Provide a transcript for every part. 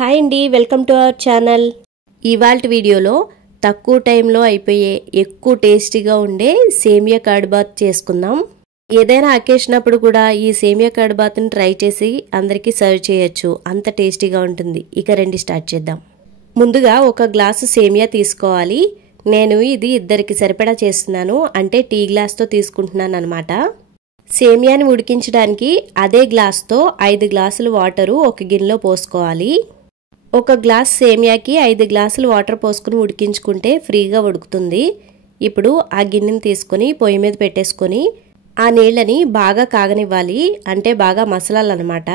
Hi అండి, welcome to our channel. ఇవాల్టి వీడియోలో తక్కువ టైంలో అయిపోయే ఎక్కువ టేస్టీగా ఉండే సేమియా కర్డ్ బాత్ చేసుకుందాం. ఏదైనా అకేషన్ అప్పుడు కూడా ఈ సేమియా కర్డ్ బాత్ని ట్రై చేసి అందరికీ సర్వ్ చేయొచ్చు, అంత టేస్టీగా ఉంటుంది. ఇక రండి స్టార్ట్ చేద్దాం. ముందుగా ఒక గ్లాసు సేమియా తీసుకోవాలి. నేను ఇది ఇద్దరికి సరిపడా చేస్తున్నాను, అంటే టీ గ్లాస్తో తీసుకుంటున్నాను అన్నమాట. సేమియాని ఉడికించడానికి అదే గ్లాస్తో 5 గ్లాసులు వాటరు ఒక గిన్నెలో పోసుకోవాలి. ఒక గ్లాస్ సేమియాకి 5 గ్లాసులు వాటర్ పోసుకుని ఉడికించుకుంటే ఫ్రీగా ఉడుకుతుంది. ఇప్పుడు ఆ గిన్నెని తీసుకొని పొయ్యి మీద పెట్టేసుకొని ఆ నీళ్ళని బాగా కాగనివ్వాలి, అంటే బాగా మసలాలన్నమాట.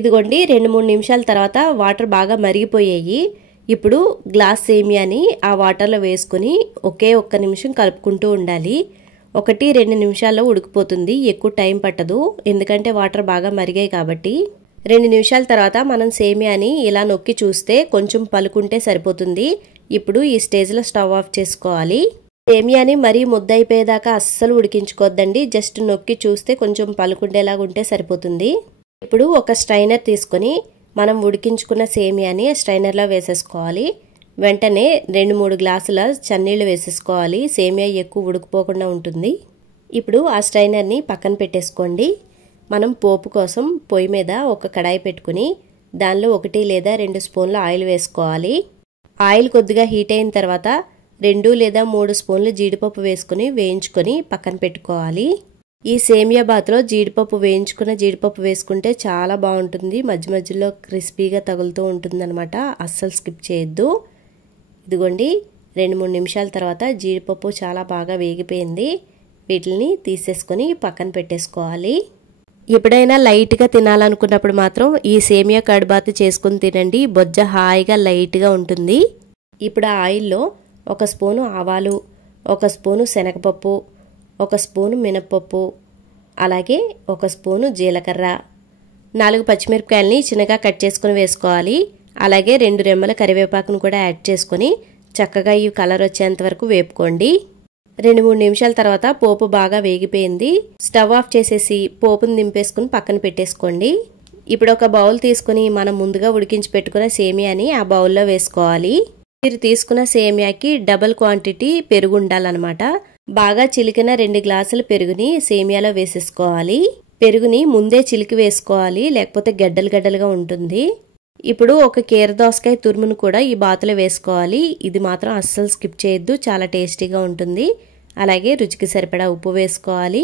ఇదిగోండి 2-3 నిమిషాల తర్వాత వాటర్ బాగా మరిగిపోయాయి. ఇప్పుడు గ్లాస్ సేమియాని ఆ వాటర్లో వేసుకొని ఒక్క నిమిషం కలుపుకుంటూ ఉండాలి. 1-2 నిమిషాల్లో ఉడికిపోతుంది, ఎక్కువ టైం పట్టదు, ఎందుకంటే వాటర్ బాగా మరిగాయి కాబట్టి. 2 నిమిషాల తర్వాత మనం సేమియాని ఇలా నొక్కి చూస్తే కొంచెం పలుకుంటే సరిపోతుంది. ఇప్పుడు ఈ స్టేజ్లో స్టవ్ ఆఫ్ చేసుకోవాలి. సేమియాని మరీ ముద్ద అయిపోయేదాకా అస్సలు ఉడికించుకోవద్దండి, జస్ట్ నొక్కి చూస్తే కొంచెం పలుకుండేలాగా ఉంటే సరిపోతుంది. ఇప్పుడు ఒక స్ట్రైనర్ తీసుకొని మనం ఉడికించుకున్న సేమియాని స్ట్రైనర్లో వేసేసుకోవాలి. వెంటనే 2-3 గ్లాసుల చన్నీళ్ళు వేసేసుకోవాలి, సేమియా ఎక్కువ ఉడికిపోకుండా ఉంటుంది. ఇప్పుడు ఆ స్ట్రైనర్ని పక్కన పెట్టేసుకోండి. మనం పోపు కోసం పొయ్యి మీద ఒక కడాయి పెట్టుకుని దానిలో 1 లేదా 2 స్పూన్ల ఆయిల్ వేసుకోవాలి. ఆయిల్ కొద్దిగా హీట్ అయిన తర్వాత 2 లేదా 3 స్పూన్ల జీడిపప్పు వేసుకుని వేయించుకొని పక్కన పెట్టుకోవాలి. ఈ సేమియా బాత్లో వేయించుకున్న జీడిపప్పు వేసుకుంటే చాలా బాగుంటుంది, మధ్య మధ్యలో క్రిస్పీగా తగులుతూ ఉంటుంది అనమాట, అస్సలు స్కిప్ చేయొద్దు. ఇదిగోండి 2-3 నిమిషాల తర్వాత జీడిపప్పు చాలా బాగా వేగిపోయింది. వీటిని తీసేసుకొని పక్కన పెట్టేసుకోవాలి. ఎప్పుడైనా లైట్గా తినాలనుకున్నప్పుడు మాత్రం ఈ సేమియా కర్డ్ బాత్ చేసుకుని తినండి, బొజ్జ హాయిగా లైట్గా ఉంటుంది. ఇప్పుడు ఆ ఆయిల్లో 1 స్పూను ఆవాలు, 1 స్పూను శనగపప్పు, 1 స్పూను మినప్పప్పు, అలాగే 1 స్పూను జీలకర్ర, 4 పచ్చిమిరపకాయలని చిన్నగా కట్ చేసుకుని వేసుకోవాలి. అలాగే 2 రెమ్మల కరివేపాకును కూడా యాడ్ చేసుకొని చక్కగా ఈ కలర్ వచ్చేంత వరకు వేపుకోండి. 2-3 నిమిషాల తర్వాత పోపు బాగా వేగిపోయింది. స్టవ్ ఆఫ్ చేసేసి పోపుని దింపేసుకుని పక్కన పెట్టేసుకోండి. ఇప్పుడు ఒక బౌల్ తీసుకుని మనం ముందుగా ఉడికించి పెట్టుకున్న సేమియాని ఆ బౌల్లో వేసుకోవాలి. మీరు తీసుకున్న సేమియాకి డబుల్ క్వాంటిటీ పెరుగు ఉండాలన్నమాట. బాగా చిలికిన 2 గ్లాసుల పెరుగుని సేమియాలో వేసేసుకోవాలి. పెరుగుని ముందే చిలికి వేసుకోవాలి, లేకపోతే గడ్డలుగా ఉంటుంది. ఇప్పుడు ఒక కీరదోసకాయ తురుమును కూడా ఈ బాతులో వేసుకోవాలి. ఇది మాత్రం అస్సలు స్కిప్ చేయొద్దు, చాలా టేస్టీగా ఉంటుంది. అలాగే రుచికి సరిపడా ఉప్పు వేసుకోవాలి.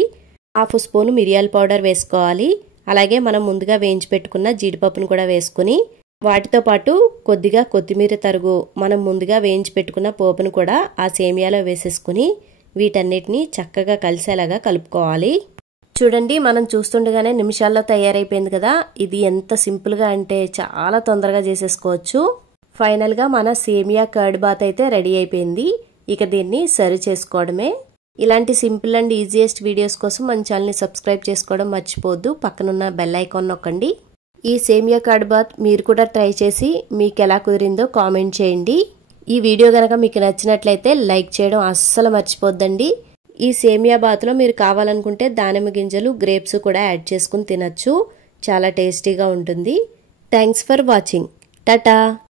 1/2 స్పూను మిరియాల పౌడర్ వేసుకోవాలి. అలాగే మనం ముందుగా వేయించి పెట్టుకున్న జీడిపప్పును కూడా వేసుకుని వాటితో పాటు కొద్దిగా కొత్తిమీర తరుగు, మనం ముందుగా వేయించి పెట్టుకున్న పోపును కూడా ఆ సేమియాలో వేసేసుకుని వీటన్నిటిని చక్కగా కలిసేలాగా కలుపుకోవాలి. చూడండి, మనం చూస్తుండగానే నిమిషాల్లో తయారైపోయింది కదా. ఇది ఎంత సింపుల్గా అంటే చాలా తొందరగా చేసేసుకోవచ్చు. ఫైనల్గా మన సేమియా కర్డ్ బాత్ అయితే రెడీ అయిపోయింది. ఇక దీన్ని సర్వ్ చేసుకోవడమే. ఇలాంటి సింపుల్ అండ్ ఈజియెస్ట్ వీడియోస్ కోసం మన ఛానల్ని సబ్స్క్రైబ్ చేసుకోవడం మర్చిపోవద్దు. పక్కనున్న బెల్ ఐకాన్ నొక్కండి. ఈ సేమియా కర్డ్ బాత్ మీరు కూడా ట్రై చేసి మీకు ఎలా కుదిరిందో కామెంట్ చేయండి. ఈ వీడియో కనుక మీకు నచ్చినట్లయితే లైక్ చేయడం అస్సలు మర్చిపోద్దండి. ఈ సేమియా బాత్లో మీరు కావాలనుకుంటే దానిమ్మ గింజలు, గ్రేప్స్ కూడా యాడ్ చేసుకుని తినచ్చు, చాలా టేస్టీగా ఉంటుంది. Thanks for watching. టాటా.